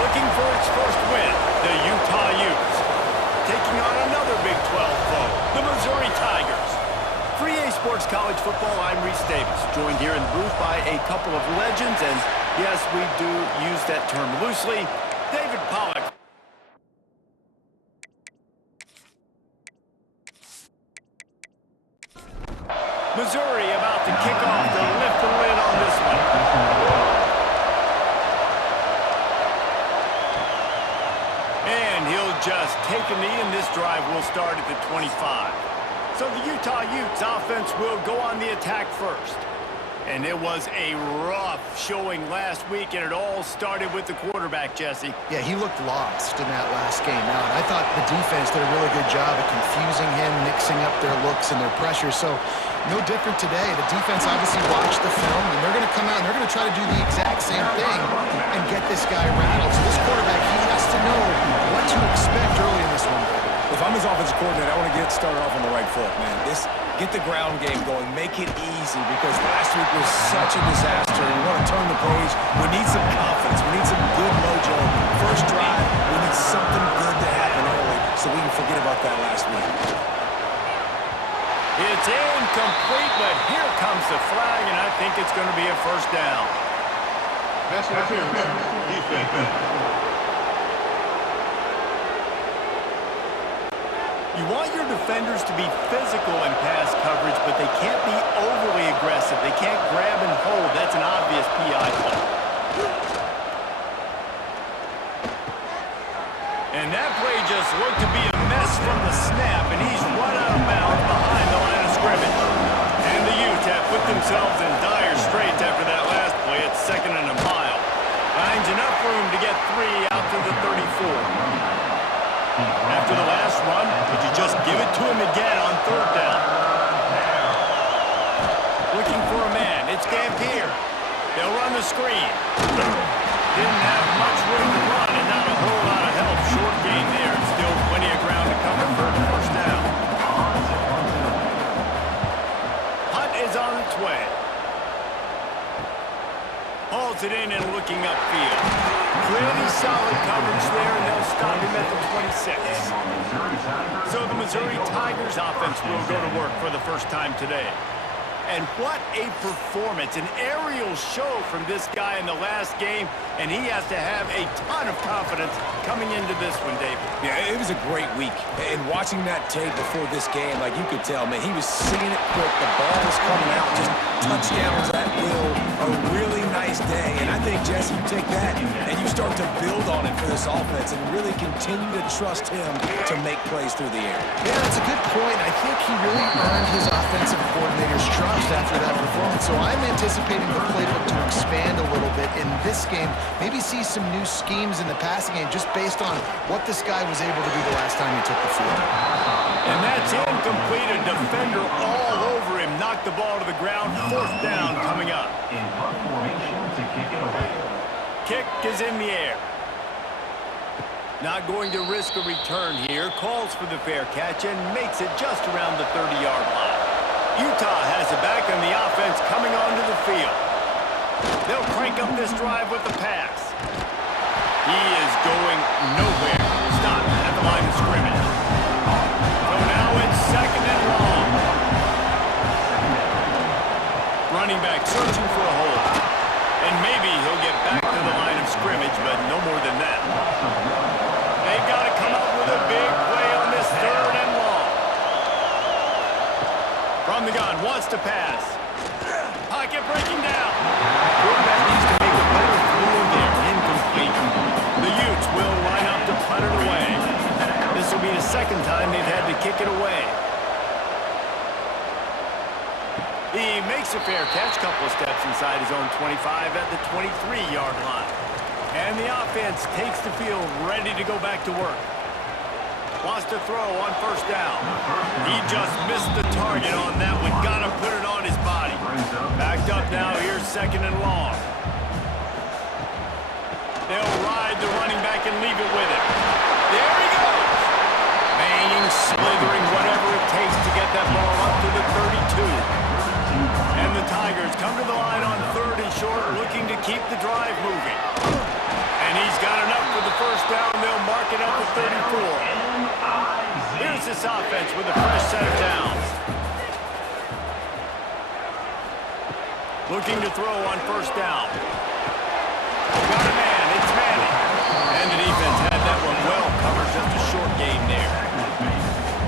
looking for its first win, the Utah Utes. Taking on another Big 12 foe, the Missouri Tigers. For EA Sports College Football, I'm Reese Davis, joined here in the booth by a couple of legends, and yes, we do use that term loosely, David Pollack. Missouri about to kick off to lift the lid on this one. And he'll just take a knee, and this drive will start at the 25. So the Utah Utes offense will go on the attack first. And it was a rough showing last week, and it all started with the quarterback, Jesse. Yeah, he looked lost in that last game out. I thought the defense did a really good job of confusing him, mixing up their looks and their pressure. So no different today. The defense obviously watched the film, and they're going to come out and they're going to try to do the exact same thing and get this guy rattled. So this quarterback, he has to know what to expect early in this one. If I'm his offensive coordinator, I want to get started off on the right foot, man. Get the ground game going. Make it easy, because last week was such a disaster. We want to turn the page. We need some confidence. We need some good mojo. First drive, we need something good to happen early so we can forget about that last week. It's incomplete, but here comes the flag, and I think it's going to be a first down. Pass interference, defense. You want your defenders to be physical in pass coverage, but they can't be overly aggressive. They can't grab and hold. That's an obvious PI play. And that play just looked to be a mess from the snap, and he's run out of bounds behind the line of scrimmage. And the Utes have put themselves in dire straits after that last play. It's 2nd and a mile. Finds enough room to get 3 out to the 34. After the last run, did you just give it to him again on 3rd down? Looking for a man. It's Dampier. They'll run the screen. Didn't have much room to run and not a whole lot of help. Short gain there. Still plenty of ground to cover for the first down. Hunt is on its way. Hauls it in and looking upfield. Pretty solid coverage there, and they'll stop him at the 26. So the Missouri Tigers offense will go to work for the first time today. And what a performance, an aerial show from this guy in the last game, and he has to have a ton of confidence coming into this one, David. Yeah, it was a great week. And watching that tape before this game, like you could tell, man, he was seeing it quick. The ball was coming out, just touchdowns at will. A really nice day. And I think, Jesse, you take that and you start to build on it for this offense and really continue to trust him to make plays through the air. Yeah, that's a good point. I think he really earned his offensive coordinator's trust after that performance. So I'm anticipating the playbook to expand a little bit in this game. Maybe see some new schemes in the passing game just based on what this guy was able to do the last time he took the field. And that's incomplete. A defender all over him. Knocked the ball to the ground. 4th down coming up. In punt formation to kick it away. Kick is in the air. Not going to risk a return here. Calls for the fair catch and makes it just around the 30-yard line. Utah has it back on the offense coming onto the field. They'll crank up this drive with the pass. He is going nowhere. Stop at the line of scrimmage. So now it's 2nd and long. Running back searching for a hole. And maybe he'll get back to the line of scrimmage, but no more than that. They've got to come up with a big play on this 3rd and long. From the gun, wants to pass. Pocket breaking down. Quarterback needs to make a better throw there. Incomplete. The Utes will line up to punt it away. This will be the 2nd time they've had to kick it away. He makes a fair catch, couple of steps inside his own 25 at the 23-yard line. And the offense takes the field, ready to go back to work. Wants to throw on 1st down. He just missed the target on that one. Got to put it on his body. Backed up now. Here's 2nd and long. They'll ride the running back and leave it with him. There he goes. Banging, slithering, whatever it takes to get that ball up to the 32. And the Tigers come to the line on 3rd and short, looking to keep the drive moving. And he's got enough 34. Here's this offense with a fresh set of downs. Looking to throw on first down. Got a man, it's Manning. And the defense had that one well covered, just a short gain there.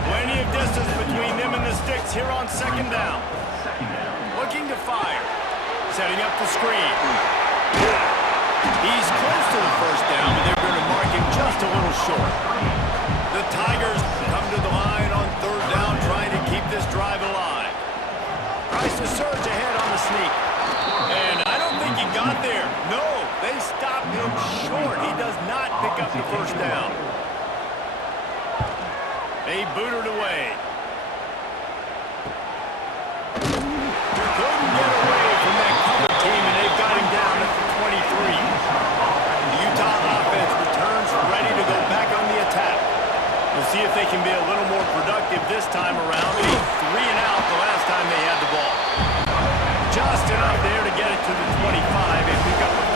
Plenty of distance between them and the sticks here on second down. Looking to fire. Setting up the screen. He's close to the first down, but they're going to mark him just a little short. The Tigers come to the line on third down, trying to keep this drive alive. Tries to surge ahead on the sneak. And I don't think he got there. No, they stopped him short. He does not pick up the first down. They booted away. Couldn't get away from that cover team, and they've got him down at the 23. The Utah offense returns ready to go back on the attack. We'll see if they can be a little more productive this time around. They were 3 and out the last time they had the ball. Just enough there to get it to the 25 and pick up a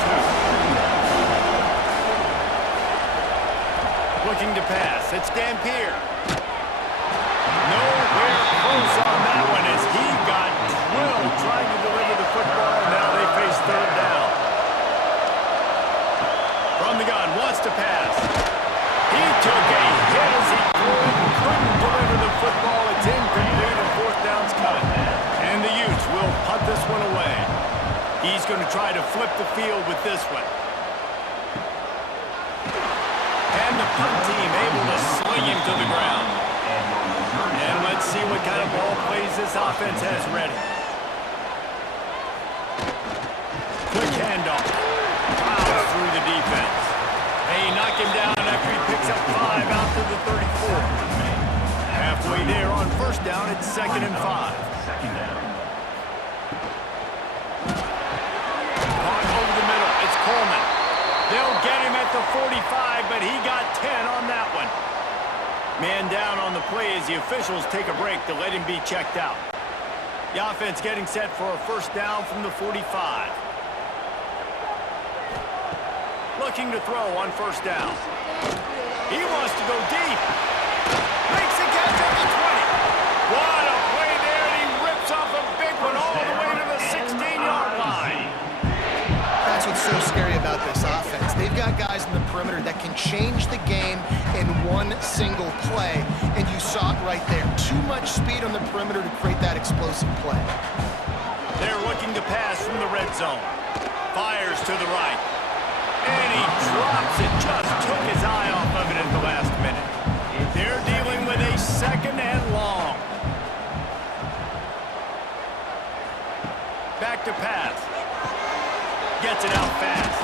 2. Looking to pass. It's Dampier. Nowhere close on that one as he got drilled trying to deliver the football, and now they face third down. From the gun, wants to pass. He took a hit as he couldn't deliver the football. It's incomplete, and fourth down's coming. And the Utes will punt this one away. He's going to try to flip the field with this one. And the punt team able to sling him to the ground. And let's see what kind of ball plays this offense has ready. Quick handoff. Fouls through the defense. They knock him down after he picks up 5 out to the 34. Halfway there on first down, it's 2nd and 5. Caught over the middle, it's Coleman. They'll get him at the 45, but he got 10 on that one. Man down on the play as the officials take a break to let him be checked out. The offense getting set for a first down from the 45. Looking to throw on first down. He wants to go deep. Makes the catch at the 20. What a play there, and he rips off a big one all the way to the 16-yard line. That's what's so scary about this offense. They've got guys in the perimeter that can change the game in one single play, and you saw it right there. Too much speed on the perimeter to create that explosive play. They're looking to pass from the red zone. Fires to the right. And he drops it. Just took his eye off of it at the last minute. They're dealing with a 2nd and long. Back to pass. Gets it out fast.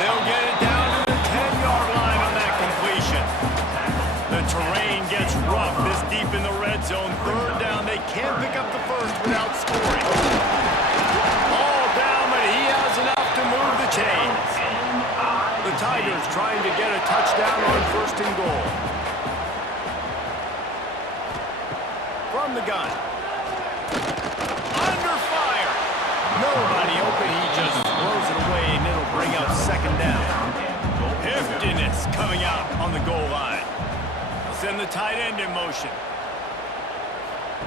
They'll get it down to the 10-yard line on that completion. The terrain gets rough this deep in the red zone. Third down. They can't pick up the first without scoring. All down, but he has enough to move the chains. The Tigers trying to get a touchdown on 1st and goal. From the gun. Under fire. Nobody open. He just throws it away, and it'll bring up 2nd down. Heftiness coming out on the goal line. They'll send the tight end in motion.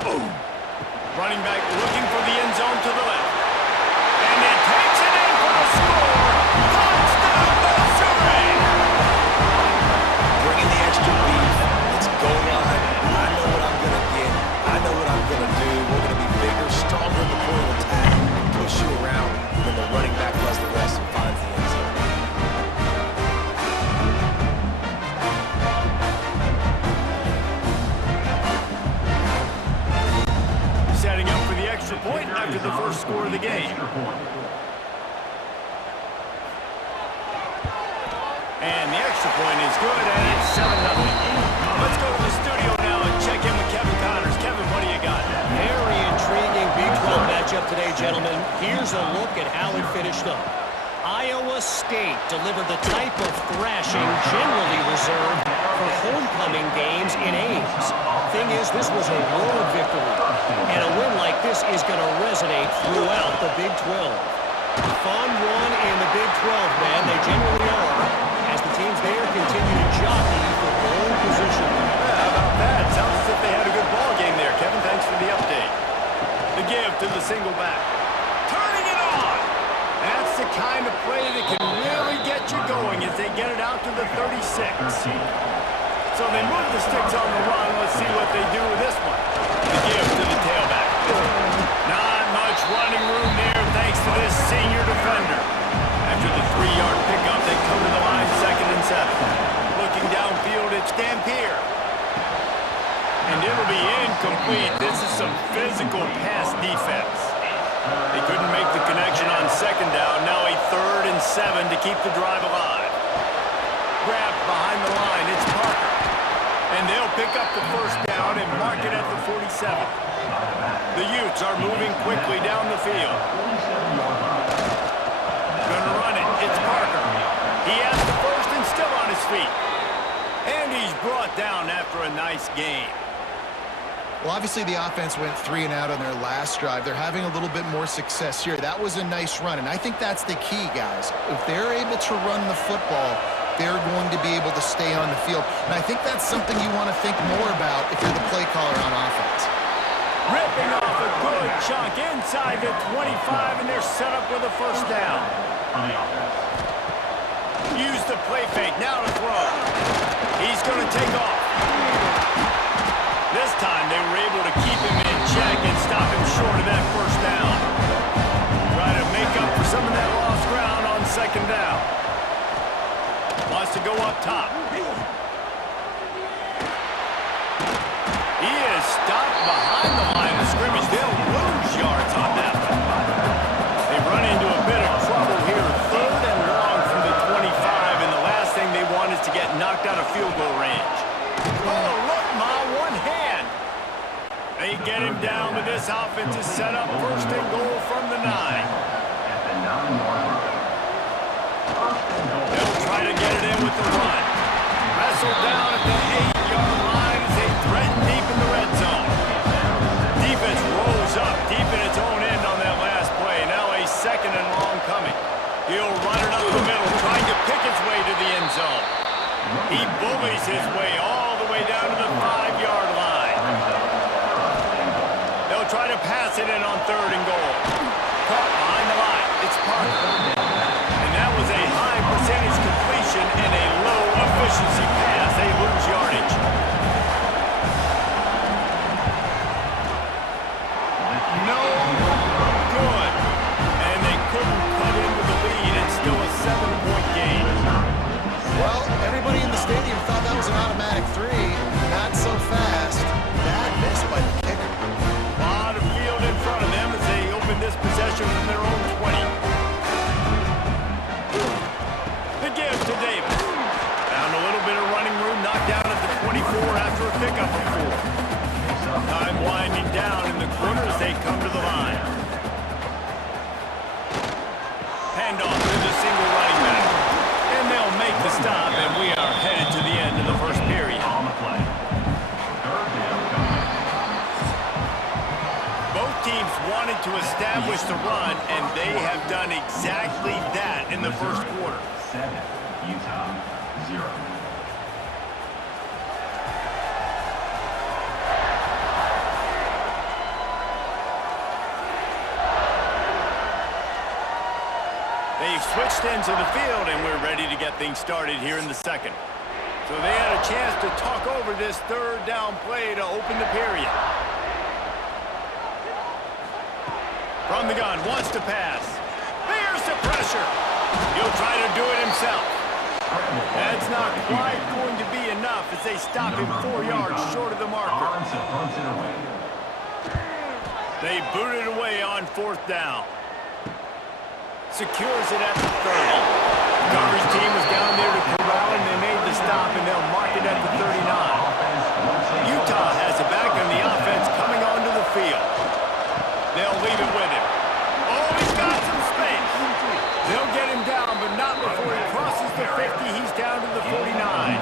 Boom. Running back looking for the end zone to the left. And it takes it in for the score. Touchdown, Missouri! Bringing the extra beef. It's goal line. I know what I'm going to get. I know what I'm going to do. We're going to be bigger, stronger in the point of attack, and push you around when the running back does the rest and finds the end zone. Setting up for the extra point after the first score of the game. And the extra point is good, and it's 7-0. Let's go to the studio now and check in with Kevin Connors. Kevin, what do you got? Very intriguing Big 12 matchup today, gentlemen. Here's a look at how it finished up. Iowa State delivered the type of thrashing generally reserved for homecoming games in Ames. Thing is, this was a road victory, and a win like this is going to resonate throughout the Big 12. Fun one in the Big 12, man. They generally are, as the teams there continue to jockey for single back. Turning it on. That's the kind of play that can really get you going as they get it out to the 36. So they move the sticks on the run. Let's see what they do with this one. The give to the tailback. Not much running room there thanks to this senior defender. After the 3-yard pickup, they come to the line 2nd and 7. Looking downfield, it's Dampier. And it'll be incomplete. This is some physical pass defense. They couldn't make the connection on 2nd down. Now a 3rd and 7 to keep the drive alive. Grabbed behind the line, it's Parker. And they'll pick up the 1st down and mark it at the 47. The Utes are moving quickly down the field. Gonna run it, it's Parker. He has the 1st and still on his feet. And he's brought down after a nice game. Well, obviously the offense went 3 and out on their last drive. They're having a little bit more success here. That was a nice run, and I think that's the key, guys. If they're able to run the football, they're going to be able to stay on the field. And I think that's something you want to think more about if you're the play caller on offense. Ripping off a good chunk inside the 25, and they're set up with a 1st down. Use the play fake, now to throw. He's going to take off. This time they were able to keep him in check and stop him short of that 1st down. Try to make up for some of that lost ground on 2nd down. Wants to go up top. He is stopped behind the line of scrimmage. They'll lose yards on that one. They run into a bit of trouble here. 3rd and long from the 25, and the last thing they want is to get knocked out of field goal range. Oh, look, Ma, one hand. They get him down, but this offense is set up 1st and goal from the 9. They'll try to get it in with the run. Wrestled down at the 8-yard line as they threaten deep in the red zone. Defense rolls up deep in its own end on that last play. Now a 2nd and long coming. He'll run it up the middle, trying to pick its way to the end zone. He bullies his way all the way down to the 5-yard line. They'll try to pass it in on 3rd and goal. Caught behind the line. It's Parker. And that was a high percentage completion and a low efficiency pass. They lose yardage. No good. And they couldn't cut into the lead. It's still a 7-point game. Well, everybody in the stadium thought that was an automatic 3. Not so fast. Bad miss by the kicker. A lot of field in front of them as they open this possession from their own 20. The give to Davis. Found a little bit of running room, knocked down at the 24 after a pickup of 4. Time winding down in the corner as they come to the line. Handoff to the single running back. And they'll make the stop, and we are headed to the end of the 1st period. Both teams wanted to establish the run, and they have done exactly that in the 1st quarter. 7, Utah 0. They've switched ends of the field, and we're ready to get things started here in the 2nd. So they had a chance to talk over this 3rd down play to open the period. From the gun, wants to pass. There's the pressure. He'll try to do it himself. That's not quite going to be enough as they stop him 4 yards short of the marker. They boot it away on 4th down. Secures it at the 30. Coverage team was down there to corral, and they made the stop, and they'll mark it at the 39. Utah has it back on the offense coming onto the field. They'll leave it with him. Oh, he's got some space. They'll get him down, but not before he crosses the 50. He's down to the 49.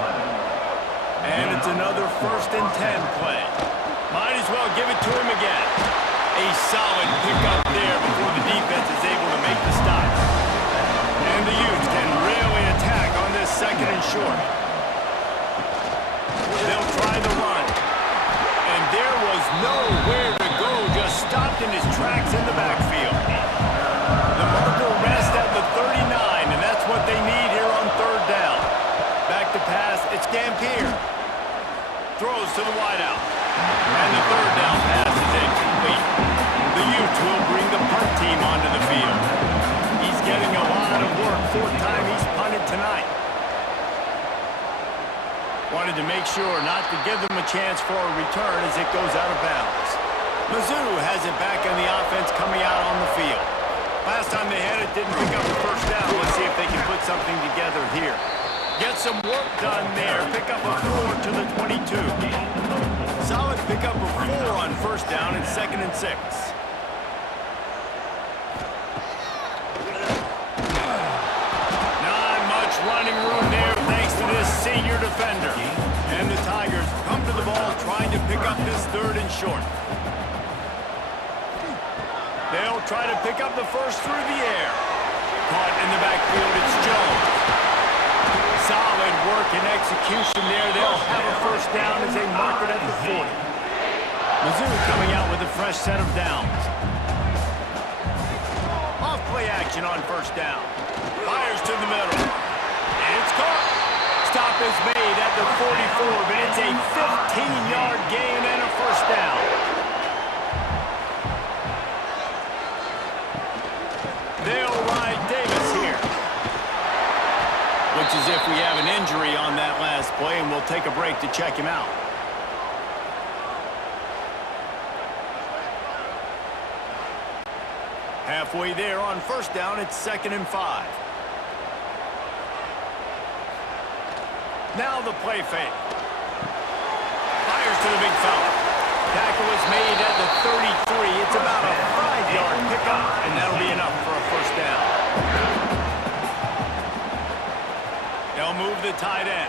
And it's another 1st and 10 play. Might as well give it to him again. A solid pickup there before the defense is able to make the stop. And the Utes can really attack on this 2nd and short. They'll try the run. And there was nowhere to go, just stopped in his tracks in the back. It's Gampier. Throws to the wideout. And the third down pass is incomplete. The Utes will bring the punt team onto the field. He's getting a lot of work. Fourth time he's punted tonight. Wanted to make sure not to give them a chance for a return as it goes out of bounds. Mizzou has it back in the offense coming out on the field. Last time they had it, didn't pick up the first down. Let's see if they can put something together here. Get some work done there. Pick up a 4 to the 22. Solid pick up of 4 on first down and 2nd and 6. Not much running room there thanks to this senior defender. And the Tigers come to the ball trying to pick up this 3rd and short. They'll try to pick up the first through the air. Caught in the backfield, it's Jones. Solid work and execution there. They'll have a first down as they mark it at the 40. Mizzou coming out with a fresh set of downs. Off play action on first down. Fires to the middle. And it's caught. Stop is made at the 44, but it's a 15-yard gain and a first down. They'll ride Davis here. Looks as if we have an injury on that last play, and we'll take a break to check him out. Halfway there on first down, it's 2nd and 5. Now the play fake. Fires to the big fella. Tackle is made at the 33. It's about a 5-yard pickup, and that'll be enough for a first down. They'll move the tight end.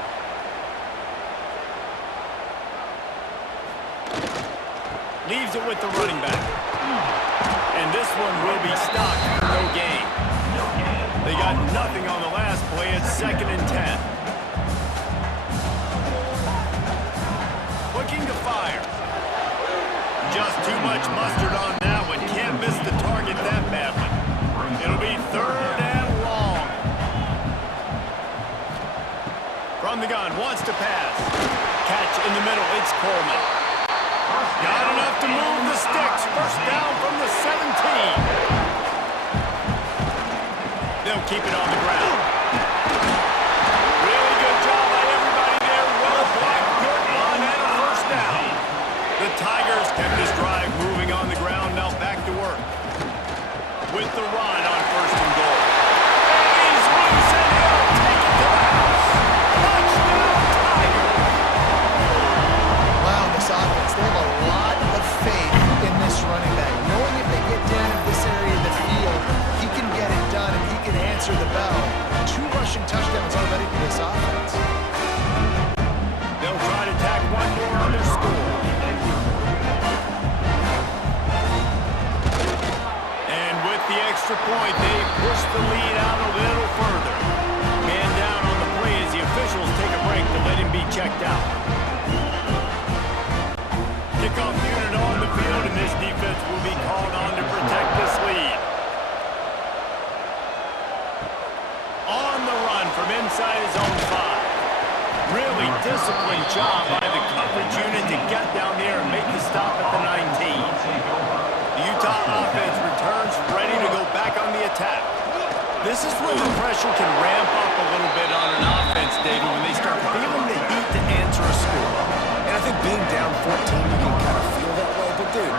Leaves it with the running back. And this one will be stopped for no gain. They got nothing on the last play. It's 2nd and 10. Looking to fire. Just too much mustard on that one. Can't miss the target that badly. It'll be 3rd and long. From the gun, wants to pass. Catch in the middle, it's Coleman. Got enough to move the sticks. First down from the 17. They'll keep it on the ground. Really good job by everybody there. Well blocked, good run, and a first down. The Tigers kept this drive moving on the ground. Now back to work. With the run on 1st and goal. And he's loose and he'll take it to the house. Touchdown, Tigers. Wow, this offense, they have a lot of faith in this running back. Knowing if they get down in this area of the field, he can get it done and he can answer the bell. 2 rushing touchdowns already for this offense. They'll try to tack one more on their score. And with the extra point, they push the lead out a little further. Man down on the play as the officials take a break to let him be checked out. Kickoff unit on the field, and this defense will be called on to protect this lead. On the run from inside his own 5. Really disciplined job by the coverage unit to get down there and make the stop at the 19. The Utah offense returns ready to go back on the attack. This is where the pressure can ramp up a little bit on an offense, David, when they start feeling the heat to answer a score. And I think being down 14, you can kind of feel that way. But, dude,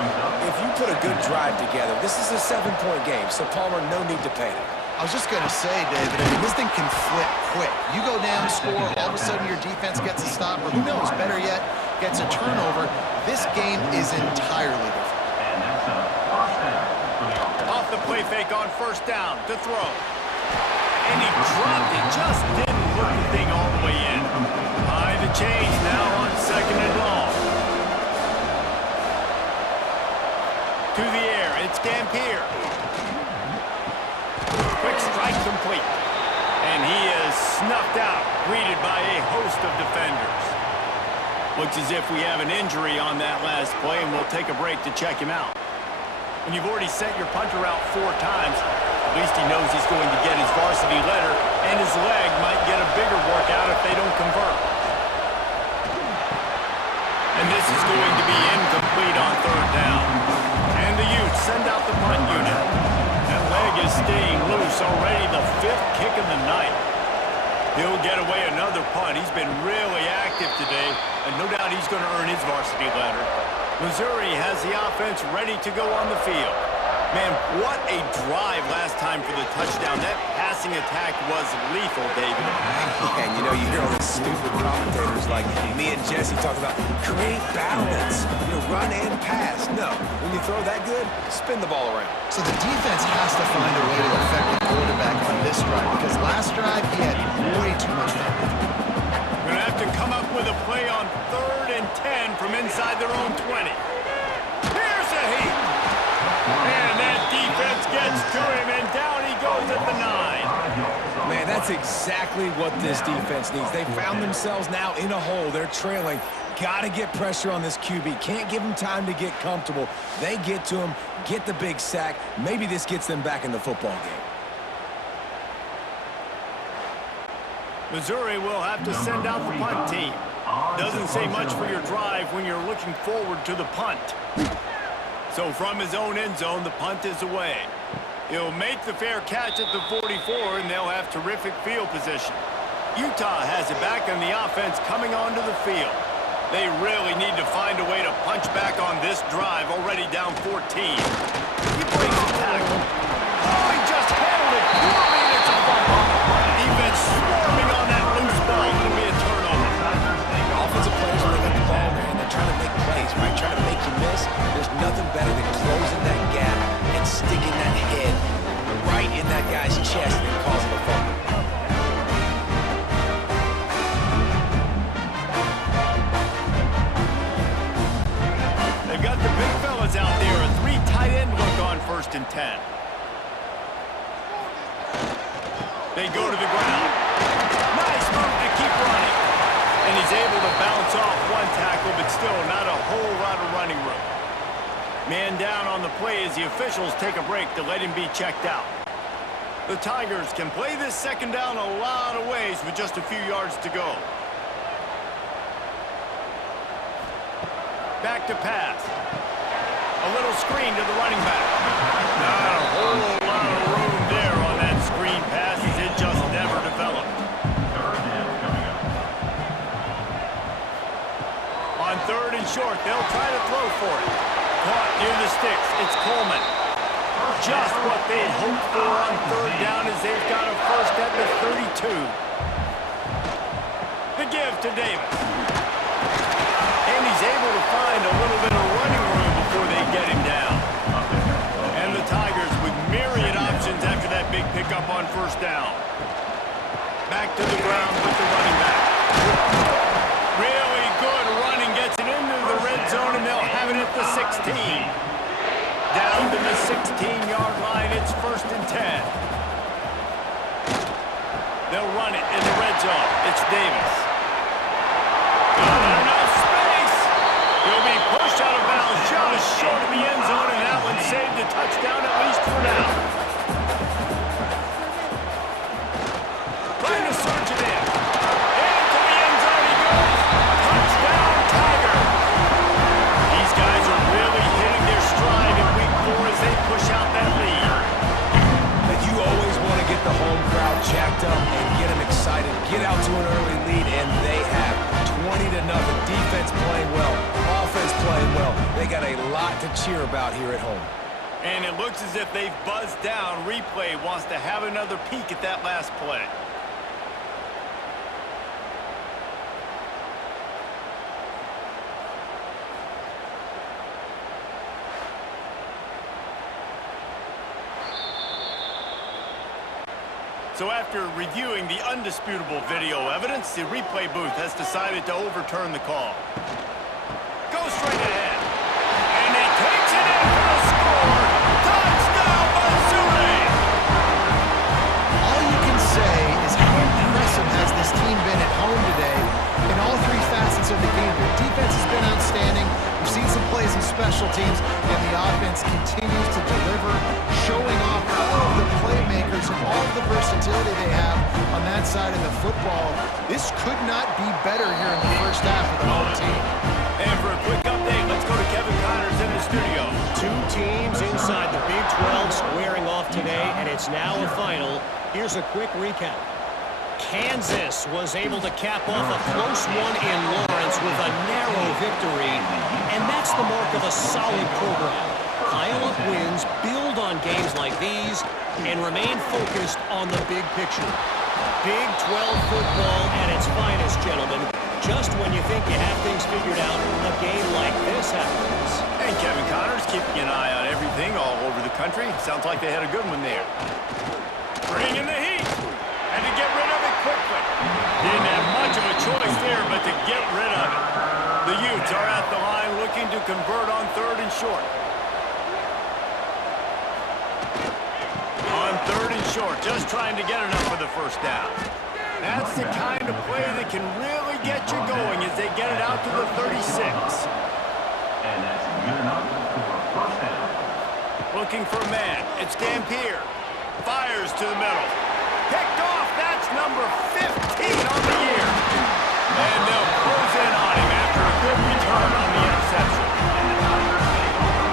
if you put a good drive together, this is a 7-point game, so Palmer, no need to panic. I was just going to say, David, I mean, this thing can flip quick. You go down, score, all of a sudden your defense gets a stop, or who knows, better yet, gets a turnover. This game is entirely different. And that's a first down. Off the play fake on first down to throw. And he dropped it, just didn't hook the thing all the way in. High the change now on 2nd and long. To the air, it's Gampier. Quick strike complete. And he is snuffed out, greeted by a host of defenders. Looks as if we have an injury on that last play, and we'll take a break to check him out. When you've already sent your punter out 4 times, at least he knows he's going to get his varsity letter, and his leg might get a bigger workout if they don't convert. He'll get away another punt. He's been really active today, and no doubt he's going to earn his varsity letter. Missouri has the offense ready to go on the field. Man, what a drive last time for the touchdown. That passing attack was lethal, David. And you know, you hear all these stupid commentators like me and Jesse talk about create balance, run and pass. No, when you throw that good, spin the ball around. So the defense has to find a way to affect the quarterback on this drive, because last drive he had way too much damage. Gonna have to come up with a play on 3rd and 10 from inside their own 20. Here's a heat. And that defense gets to him, and down he goes at the 9. Man, that's exactly what this defense needs. They found themselves now in a hole. They're trailing. Got to get pressure on this QB. Can't give him time to get comfortable. They get to him, get the big sack. Maybe this gets them back in the football game. Missouri will have to send out the punt team. Doesn't say much for your drive when you're looking forward to the punt. So from his own end zone, the punt is away. He'll make the fair catch at the 44, and they'll have terrific field position. Utah has it back, and the offense coming onto the field. They really need to find a way to punch back on this drive, already down 14. He breaks the tackle. Oh, he just handled it poorly, and it's a fumble. Defense swarming on that loose ball. It'll be a turnover. Offensive players, when they get the ball, man, they're trying to make plays, right? Trying to make you miss. There's nothing better than closing that gap and sticking that head right in that guy's chest and causing a fumble. They've got the big fellas out there. A 3 tight end look on 1st and 10. They go to the ground. Nice move to keep running. And he's able to bounce off one tackle, but still not a whole lot of running room. Man down on the play as the officials take a break to let him be checked out. The Tigers can play this 2nd down a lot of ways with just a few yards to go. Back to pass. A little screen to the running back. Not a whole lot of room there on that screen pass as it just never developed. 3rd down coming up. On 3rd and short, they'll try to throw for it. Caught near the sticks. It's Coleman. Just what they'd hoped for on 3rd down as they've got a first at the 32. The give to Davis. And he's able to find a little bit of running room before they get him down. And the Tigers with myriad options after that big pickup on 1st down. Back to the ground with the running back. Really good running, gets it into the red zone, and they'll have it at the 16. Down to the 16-yard line, it's 1st and 10. They'll run it in the red zone. It's Davis. Not enough space. He'll be pushed out of bounds just short of the end zone, and that one saved a touchdown at least for now. Trying to surge it in. Into the end zone he goes. Touchdown, Tiger. These guys are really hitting their stride in week 4 as they push out that lead. And you always want to get the home crowd jacked up and get them excited. Get out to an early lead, and they have 20-0. Defense playing well, offense playing well. They got a lot to cheer about here at home. And it looks as if they've buzzed down. Replay wants to have another peek at that last play. So after reviewing the undisputable video evidence, the replay booth has decided to overturn the call. Goes straight ahead. And he takes it in for the score. Touchdown, Missouri! All you can say is how impressive has this team been at home today in all 3 facets of the game. Their defense has been outstanding. We've seen some plays in special teams, and the offense continues to deliver, showing off all of the playmakers and all of the versatility they have on that side of the football. This could not be better here in the first half of the home team. And for a quick update, let's go to Kevin Connors in the studio. 2 teams inside the Big 12 squaring off today, and it's now a final. Here's a quick recap. Kansas was able to cap off a close one in Lawrence with a narrow victory, and that's the mark of a solid program. Pile up wins, build on games like these, and remain focused on the big picture. Big 12 football at its finest, gentlemen. Just when you think you have things figured out, a game like this happens. And Kevin Connors keeping an eye on everything all over the country. Sounds like they had a good one there. Bringing the heat. And to get rid of it quickly. Didn't have much of a choice there, but to get rid of it. The Utes are at the line looking to convert on 3rd and short. On 3rd and short, just trying to get enough for the first down. That's the kind of play that can really get you going as they get it out to the 36. And that's good enough for a 1st down. Looking for a man. It's Dampier. Fires to the middle. Picked off. That's number 15 on the year. And they'll close in on him after a good return on the interception.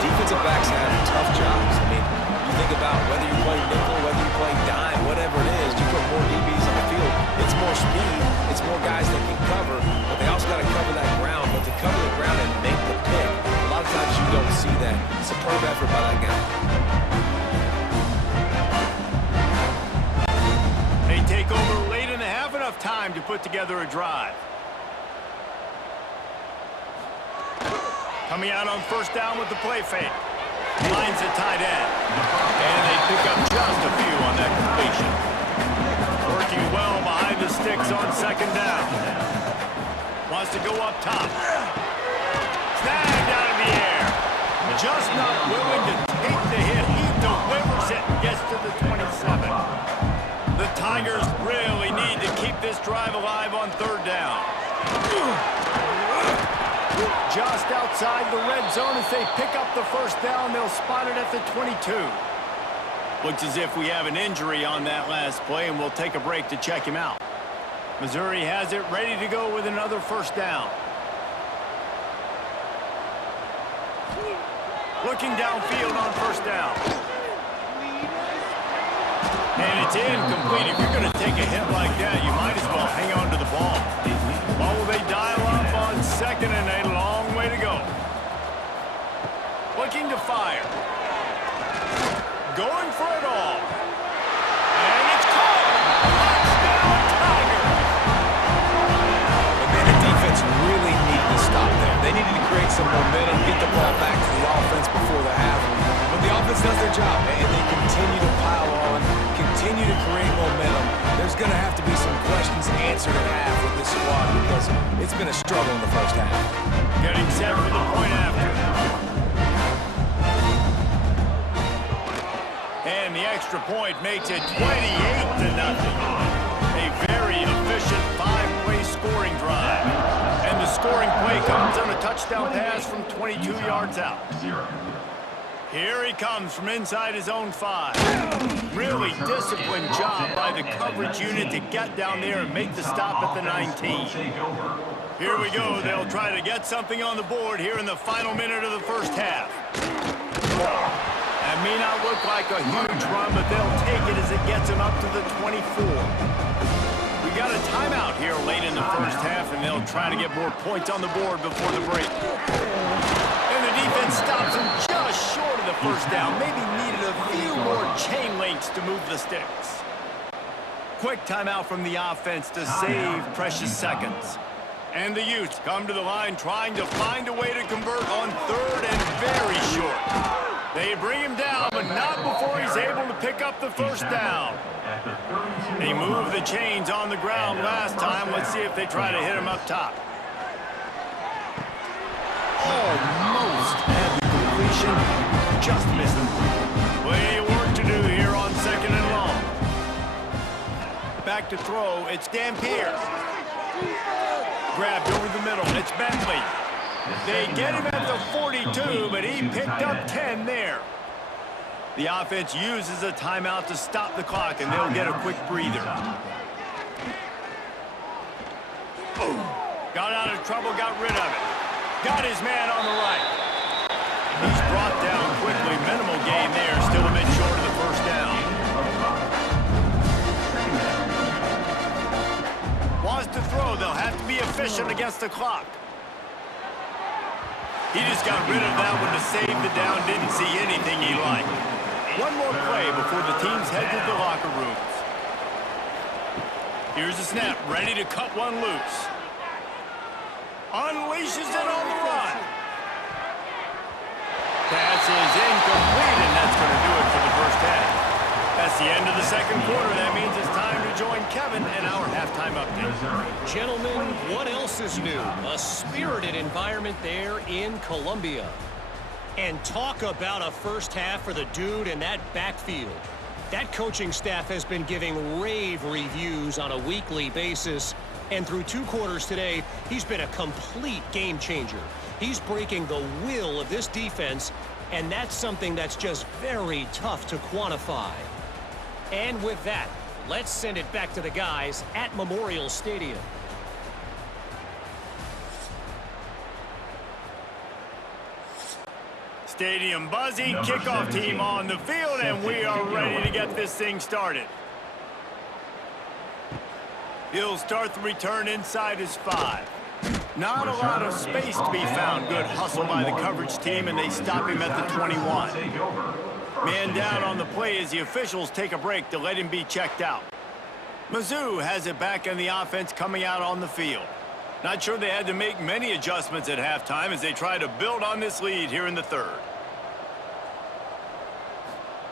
Defensive backs have tough jobs. I mean, you think about whether you play nickel, whether you play dime, whatever it is, you put more DBs on the field. It's more speed. It's more guys that can cover, but they also got to cover that ground. But to cover the ground and make the pick, a lot of times you don't see that. Superb effort by that guy. They take over late in the half, enough time to put together a drive. Coming out on 1st down with the play fake. Lines at tight end. And they pick up just a few on that completion. Working well behind the sticks on 2nd down. Wants to go up top. Snagged out of the air. Just not willing to take the hit. He delivers it and gets to the 27. The Tigers really need to keep this drive alive on 3rd down. Just outside the red zone as they pick up the 1st down. They'll spot it at the 22. Looks as if we have an injury on that last play, and we'll take a break to check him out. Missouri has it ready to go with another 1st down. Looking downfield on 1st down. And it's incomplete. If you're going to take a hit like that, you might as well hang on to the ball. Oh, they dial up on 2nd and a long way to go. Looking to fire. Going for it all. And it's caught. Touchdown, Tigers. And man, the defense really needed to stop there. They needed to create some momentum, get the ball back to the offense before the half. But the offense does their job, and they continue to pile on, continue to create momentum. There's going to have to be some questions answered at half with this squad because it's been a struggle in the 1st half. Getting set for the point after. And the extra point makes it 28-0. A very efficient 5-play scoring drive. And the scoring play comes on a touchdown pass from 22 yards out. Here he comes from inside his own 5. Really disciplined job by the coverage unit to get down there and make the stop at the 19. Here we go. They'll try to get something on the board here in the final minute of the 1st half. That may not look like a huge run, but they'll take it as it gets them up to the 24. We got a timeout here late in the 1st half, and they'll try to get more points on the board before the break. And the defense stops them just short of the 1st down. Maybe needed a few more chain links to move the sticks. Quick timeout from the offense to save precious seconds. And the Utes come to the line trying to find a way to convert on 3rd and very short. They bring him down, but not before he's able to pick up the 1st down. They moved the chains on the ground last time. Let's see if they try to hit him up top. Almost had the completion, just missed him. Plenty of work to do here on 2nd and long. Back to throw, it's Dampier. Grabbed over the middle, it's Bentley. They get him at the 42, but he picked up 10 there. The offense uses a timeout to stop the clock, and they'll get a quick breather. Got out of trouble, got rid of it. Got his man on the right. He's brought down quickly. Minimal gain there, still a bit short of the 1st down. position against the clock. He just got rid of that one to save the down. Didn't see anything he liked. One more play before the teams head to the locker rooms. Here's the snap, ready to cut one loose. Unleashes it on the run. Pass is incomplete, and that's going to do it for the first half. That's the end of the second quarter. That means it's time to join Kevin in our halftime update. Gentlemen, what else is new? A spirited environment there in Columbia. And talk about a first half for the dude in that backfield. That coaching staff has been giving rave reviews on a weekly basis. And through 2 quarters today, he's been a complete game changer. He's breaking the will of this defense, and that's something that's just very tough to quantify. And with that, let's send it back to the guys at Memorial Stadium. Stadium buzzing, kickoff team on the field, and we are ready to get this thing started. He'll start the return inside his 5. Not a lot of space to be found. Good hustle by the coverage team, and they stop him at the 21. Man down on the play as the officials take a break to let him be checked out. Mizzou has it back in the offense coming out on the field. Not sure they had to make many adjustments at halftime as they try to build on this lead here in the third.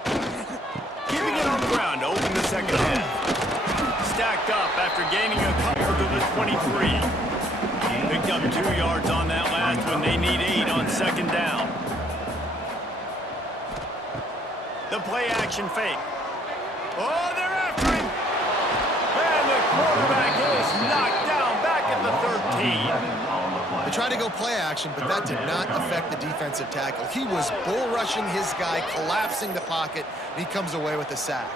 Keeping it on the ground to open the second half. Stacked up after gaining a couple to the 23. Picked up 2 yards on that last one. They need 8 on second down. The play action fake. Oh, they're after him. And the quarterback is knocked down back at the 13. They tried to go play action, but that did not affect the defensive tackle. He was bull rushing his guy, collapsing the pocket, and he comes away with a sack.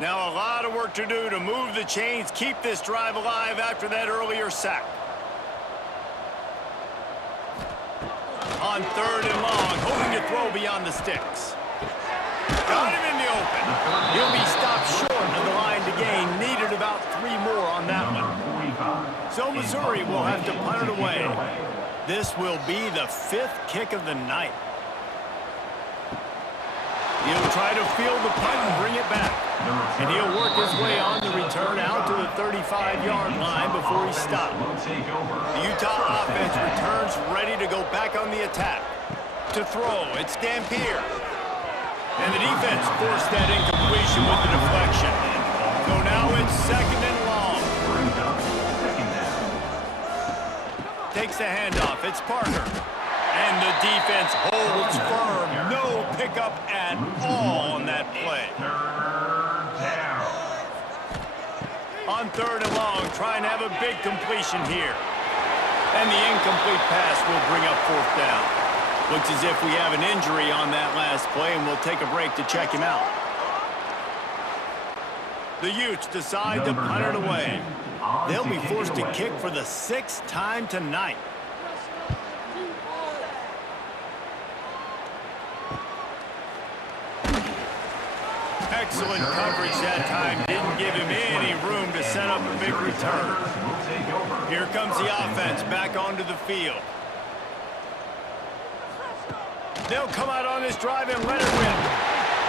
Now a lot of work to do to move the chains, keep this drive alive after that earlier sack. On third and long, hoping to throw beyond the sticks. Got him in the open. He'll be stopped short of the line to gain. Needed about 3 more on that one. So Missouri will have to punt it away. This will be the 5th kick of the night. He'll try to field the punt and bring it back. And he'll work his way on the return out to the 35-yard line before he's stopped. The Utah offense returns ready to go back on the attack. To throw, it's Dampier. And the defense forced that incompletion with the deflection. So now it's second and long. Takes the handoff, it's Parker. And the defense holds firm. No pickup at all on that play. On third and long, try and have a big completion here. And the incomplete pass will bring up 4th down. Looks as if we have an injury on that last play, and we'll take a break to check him out. The Utes decide to punt it away. They'll be forced to kick for the 6th time tonight. Excellent coverage that time. Didn't give him any room to set up a big return. Here comes the offense back onto the field. They'll come out on this drive and let it rip.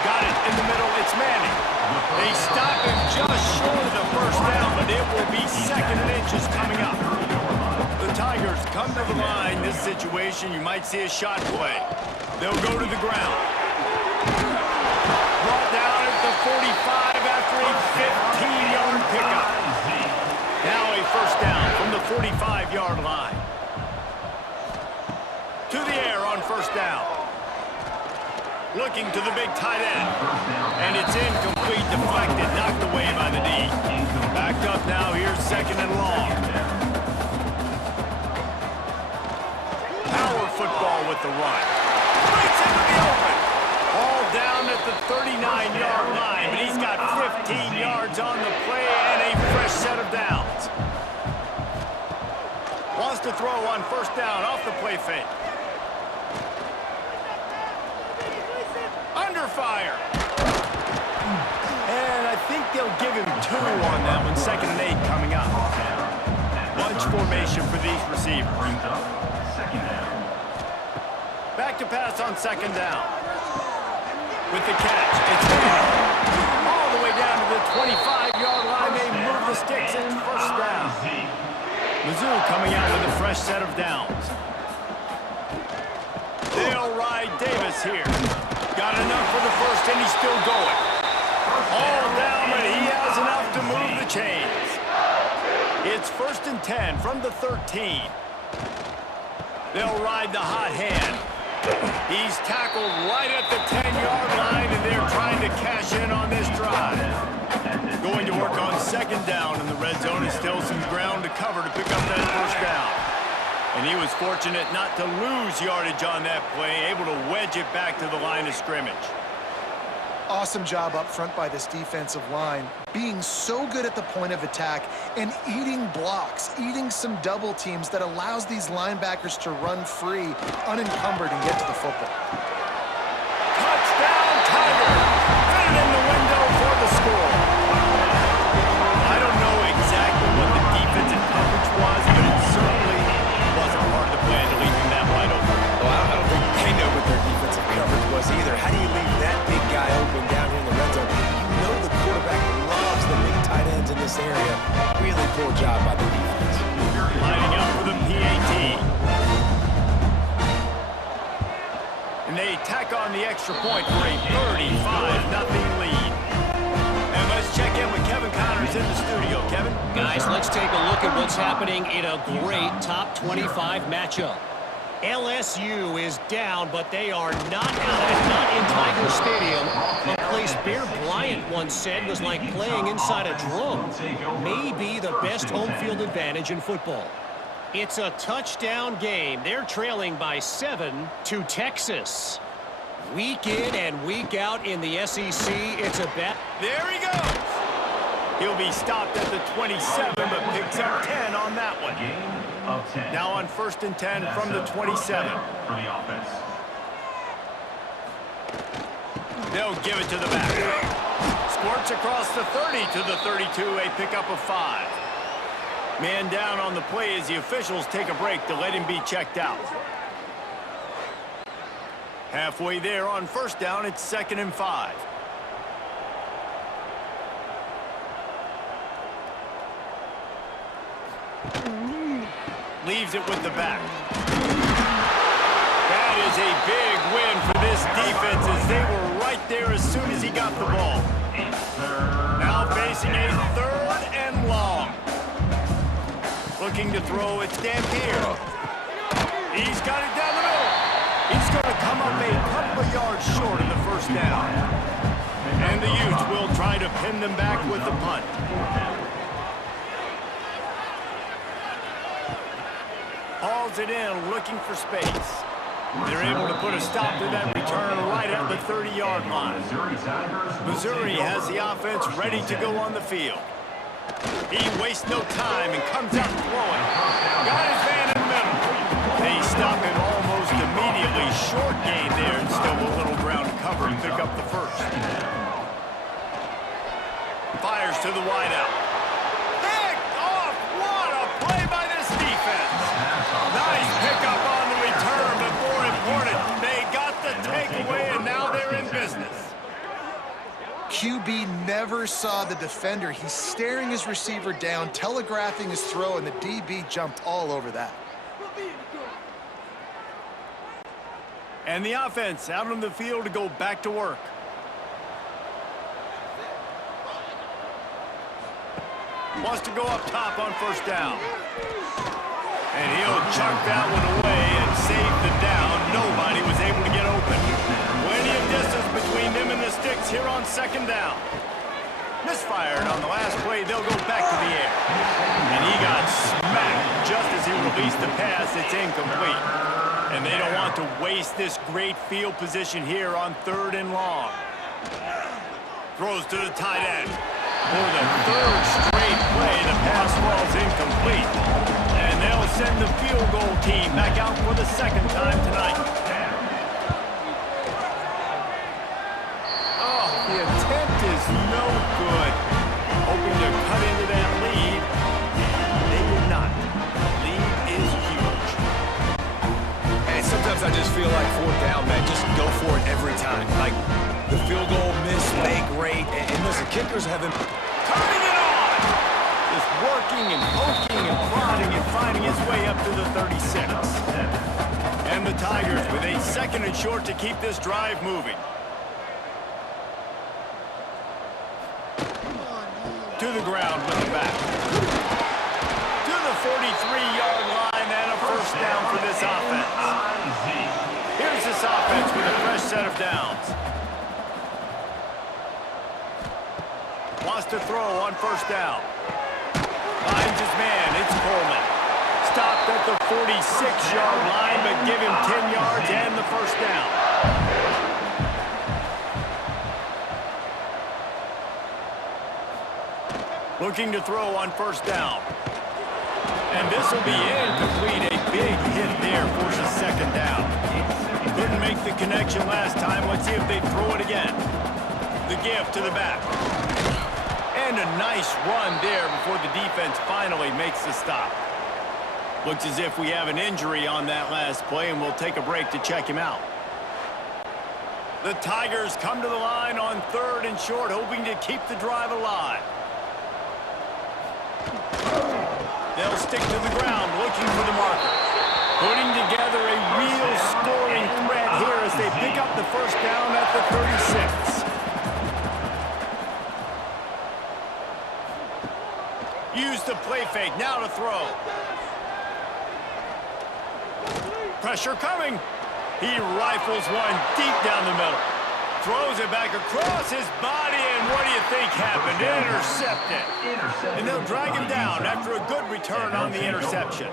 Got it in the middle. It's Manning. They stop him just short of the first down, but it will be 2nd and inches coming up. The Tigers come to the line. This situation, you might see a shot play. They'll go to the ground. Brought down at the 45 after a 15-yard pickup. Now a first down from the 45-yard line. To the air on first down. Looking to the big tight end. And it's incomplete, deflected, knocked away by the D. Backed up now, here's second and long. Power football with the run. Breaks into the open. All down at the 39-yard line, but he's got 15 yards on the play and a fresh set of downs. Wants to throw on first down off the play fake. misfire. And I think they'll give him 2 on that one. 2nd and 8 coming up. Bunch formation for these receivers. Second down. Back to pass on 2nd down. With the catch, it's all the way down to the 25-yard line. They move the sticks, and 1st down. Mizzou coming out with a fresh set of downs. They'll ride Davis here. Got enough for the 1st, and he's still going. All down, but he has enough to move the chains. It's 1st and 10 from the 13. They'll ride the hot hand. He's tackled right at the 10-yard line, and they're trying to cash in on this drive. Going to work on 2nd down in the red zone, and still some ground to cover to pick up that 1st down. And he was fortunate not to lose yardage on that play, able to wedge it back to the line of scrimmage. Awesome job up front by this defensive line, being so good at the point of attack and eating blocks, eating some double teams that allows these linebackers to run free, unencumbered, and get to the football. Touchdown, Tigers! Fit it in the window for the score. I don't know exactly what the defensive coverage was, but it certainly wasn't part of the plan to leave him that wide open. Well, I don't think they know what their defensive coverage was either. How do you leave that big guy open down here in the red zone? You know the quarterback loves the big tight ends in this area. Really poor job by the defense. Lining up for the PAT. And they tack on the extra point for a 35-0 lead. And let's check in with Kevin Connors in the studio. Kevin? Guys, let's take a look at what's happening in a great top 25 matchup. LSU is down, but they are not in Tiger Stadium. A place Bear Bryant once said was like playing inside a drum. Maybe the best home field advantage in football. It's a touchdown game. They're trailing by 7 to Texas. Week in and week out in the SEC, it's a bet. There he goes. He'll be stopped at the 27, but picks up 10 on that one. Of 10. Now on 1st and 10 from the 27. For the offense. They'll give it to the back. Squirts across the 30 to the 32, a pickup of 5. Man down on the play as the officials take a break to let him be checked out. Halfway there on 1st down, it's 2nd and 5. Leaves it with the back. That is a big win for this defense as they were right there as soon as he got the ball. Now facing a 3rd and long. Looking to throw, it's Dampier. He's got it down the middle. He's going to come up a couple of yards short of the 1st down. And the Utes will try to pin them back with the punt. Hauls it in, looking for space. They're able to put a stop to that return right at the 30-yard line. Missouri has the offense ready to go on the field. He wastes no time and comes out throwing. Got his man in the middle. They stop him almost immediately. Short gain there and still a little ground cover to pick up the 1st. Fires to the wideout. Picked off! What a play by this defense! Nice pickup on the return, but more important, they got the takeaway and now they're in business. QB never saw the defender. He's staring his receiver down, telegraphing his throw, and the DB jumped all over that. And the offense out on the field to go back to work. Wants to go up top on 1st down. And he'll chuck that one away and save the down. Nobody was able to get open. Plenty of distance between them and the sticks here on 2nd down. Misfired on the last play. They'll go back to the air. And he got smacked just as he released the pass. It's incomplete. And they don't want to waste this great field position here on 3rd and long. Throws to the tight end. For the 3rd straight play, the pass falls incomplete. And they'll send the field goal team back out for the 2nd time tonight. The attempt is no good. Hoping to cut into that lead, and they did not. Lead is huge. And sometimes I just feel like fourth down, man, just go for it every time. Like the field goal miss, make rate, and listen, kickers haven't... Turning it on! Just working and poking and prodding and finding his way up to the 36. And the Tigers with a 2nd and short to keep this drive moving. To the ground with the back. To the 43-yard line and a first down for this offense. Here's this offense with a fresh set of downs. Wants to throw on first down. Finds his man. It's Coleman. Stopped at the 46-yard line, but give him 10 yards and the first down. Looking to throw on first down. And this will be incomplete. A big hit there forces 2nd down. Couldn't make the connection last time. Let's see if they throw it again. The give to the back. And a nice run there before the defense finally makes the stop. Looks as if we have an injury on that last play, and we'll take a break to check him out. The Tigers come to the line on 3rd and short, hoping to keep the drive alive. They'll stick to the ground, looking for the marker. Putting together a real scoring threat here as they pick up the first down at the 36. Use the play fake, now to throw. Pressure coming. He rifles one deep down the middle. Throws it back across his body, and what do you think happened? Intercepted. And they'll drag him down after a good return on the interception.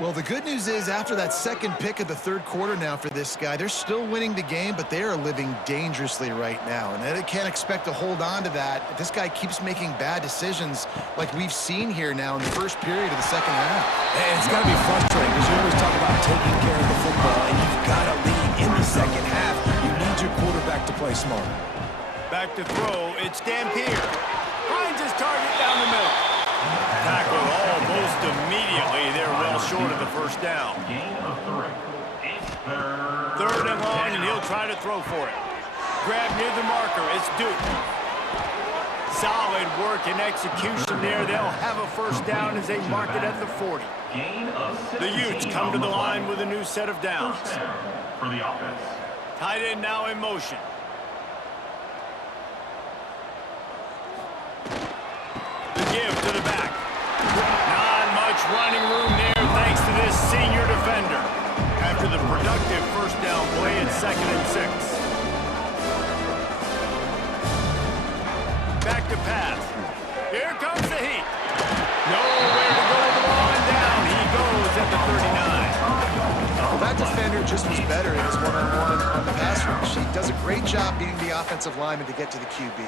Well, the good news is after that 2nd pick of the 3rd quarter now for this guy, they're still winning the game, but they are living dangerously right now. And they can't expect to hold on to that. This guy keeps making bad decisions like we've seen here now in the first period of the 2nd half. And it's got to be frustrating because you always talk about taking care of the football, and you've got to lead in the 2nd half. You need your quarterback to play smarter. Back to throw, it's Dampier. Finds his target down the middle. Tackled almost immediately. They're well short of the first down. It's 3rd. 3rd and long, and he'll try to throw for it. Grab near the marker, it's Duke. Solid work and execution there. They'll have a first down as they mark it at the 40. The Utes come to the line with a new set of downs. For the offense. Tight end now in motion. The give to the back. Not much running room there thanks to this senior defender. After the productive first down play, it's 2nd and 6. Back to pass. Here comes the heat. Nowhere to go with the ball, and down he goes at the 39. That defender just was better in his one-on-one on the pass rush. He does a great job beating the offensive lineman to get to the QB.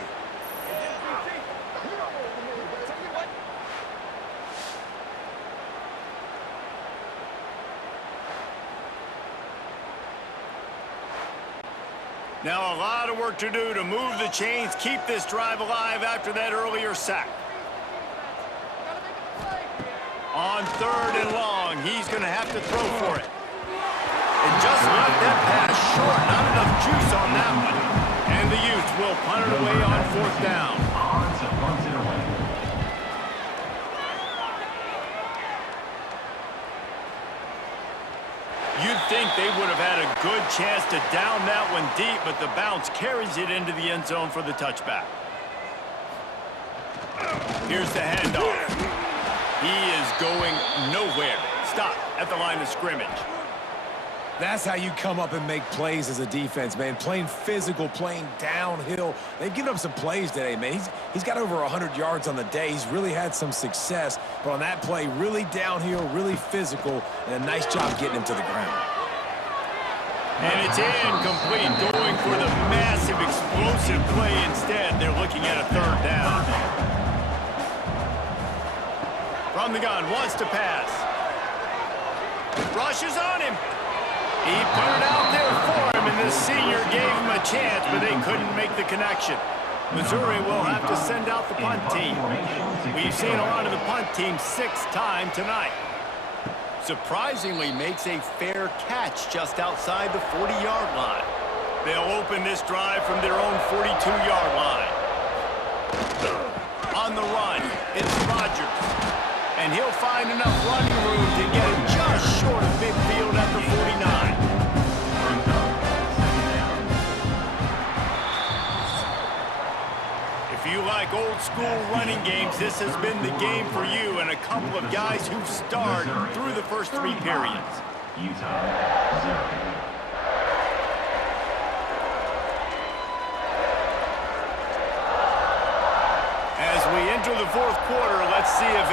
Now a lot of work to do to move the chains, keep this drive alive after that earlier sack. On 3rd and long, he's going to have to throw for it. And just left that pass short. Not enough juice on that one. And the Utes will punt it away on 4th down. Punts it away. You'd think they would have had a good chance to down that one deep, but the bounce carries it into the end zone for the touchback. Here's the handoff. He is going nowhere. Stop at the line of scrimmage. That's how you come up and make plays as a defense, man. Playing physical, playing downhill. They've given up some plays today, man. He's got over 100 yards on the day. He's really had some success. But on that play, really downhill, really physical, and a nice job getting him to the ground. And it's incomplete, going for the massive, explosive play instead. They're looking at a 3rd down. From the gun, wants to pass. Rushes on him. He put it out there for him, and this senior gave him a chance, but they couldn't make the connection. Missouri will have to send out the punt team. We've seen a lot of the punt team 6th time tonight. Surprisingly makes a fair catch just outside the 40-yard line. They'll open this drive from their own 42-yard line. On the run, it's Rodgers. And he'll find enough running room to get it just short of midfield at the 49. If you like old-school running games, this has been the game for you and a couple of guys who've starred through the first 3 periods. Utah 0. As we enter the 4th quarter, let's see if